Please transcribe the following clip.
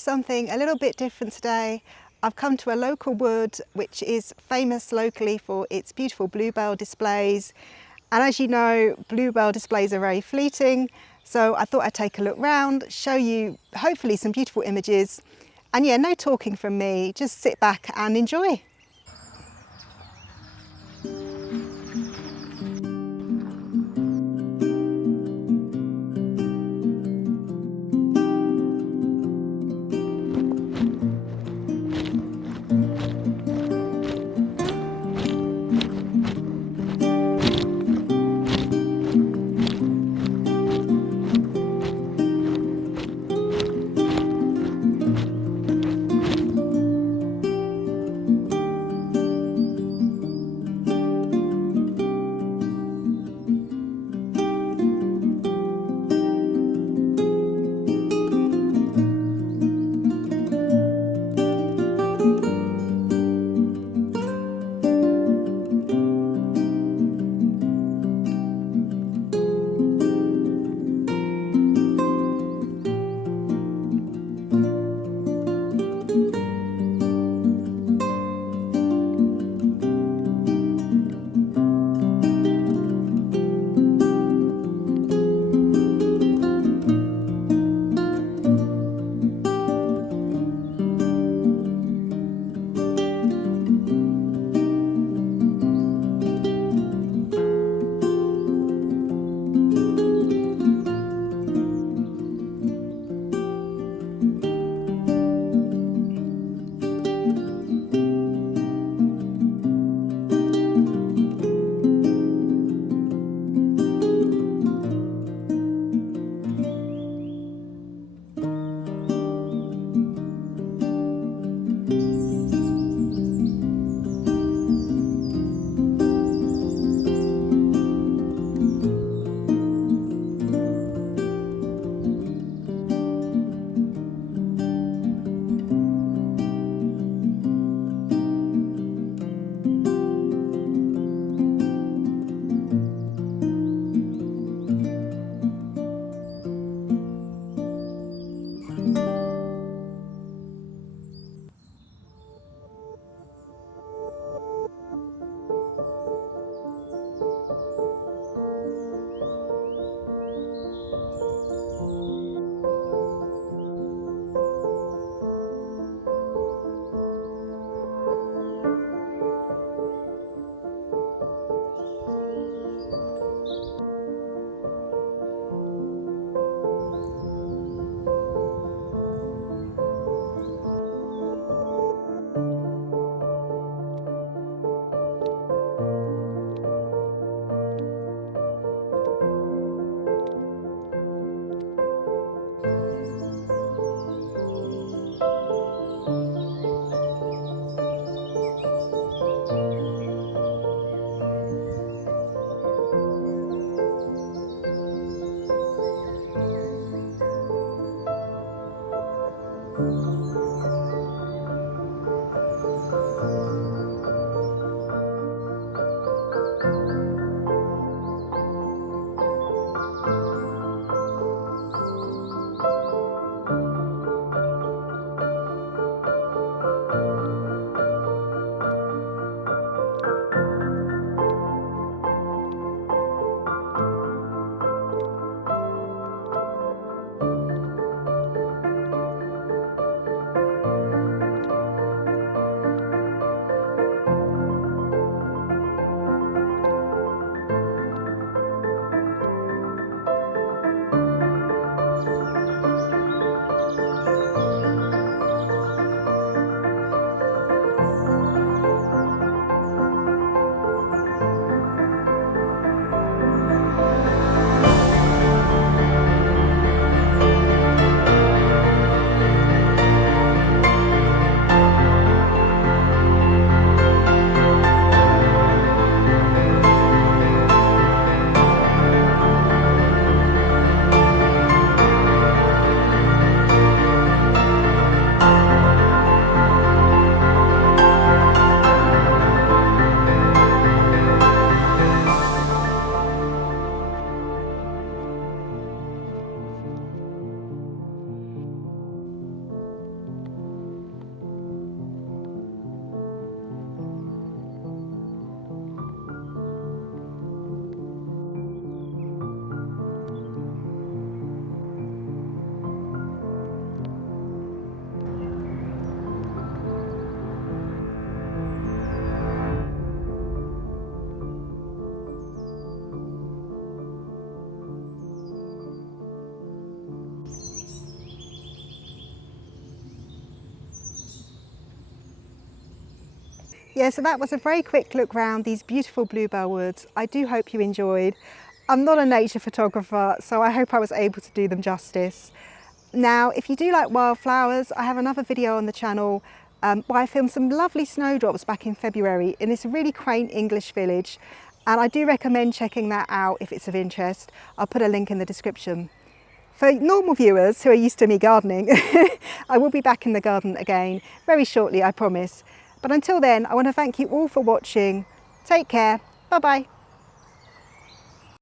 something a little bit different today. I've come to a local wood which is famous locally for its beautiful bluebell displays, and as you know, bluebell displays are very fleeting, so I thought I'd take a look round, show you hopefully some beautiful images, and yeah, no talking from me, just sit back and enjoy. Yeah, so that was a very quick look round these beautiful bluebell woods. I do hope you enjoyed. I'm not a nature photographer, so I hope I was able to do them justice. Now, if you do like wildflowers, I have another video on the channel where I filmed some lovely snowdrops back in February in this really quaint English village. And I do recommend checking that out if it's of interest. I'll put a link in the description. For normal viewers who are used to me gardening, I will be back in the garden again very shortly, I promise. But until then, I want to thank you all for watching. Take care. Bye-bye.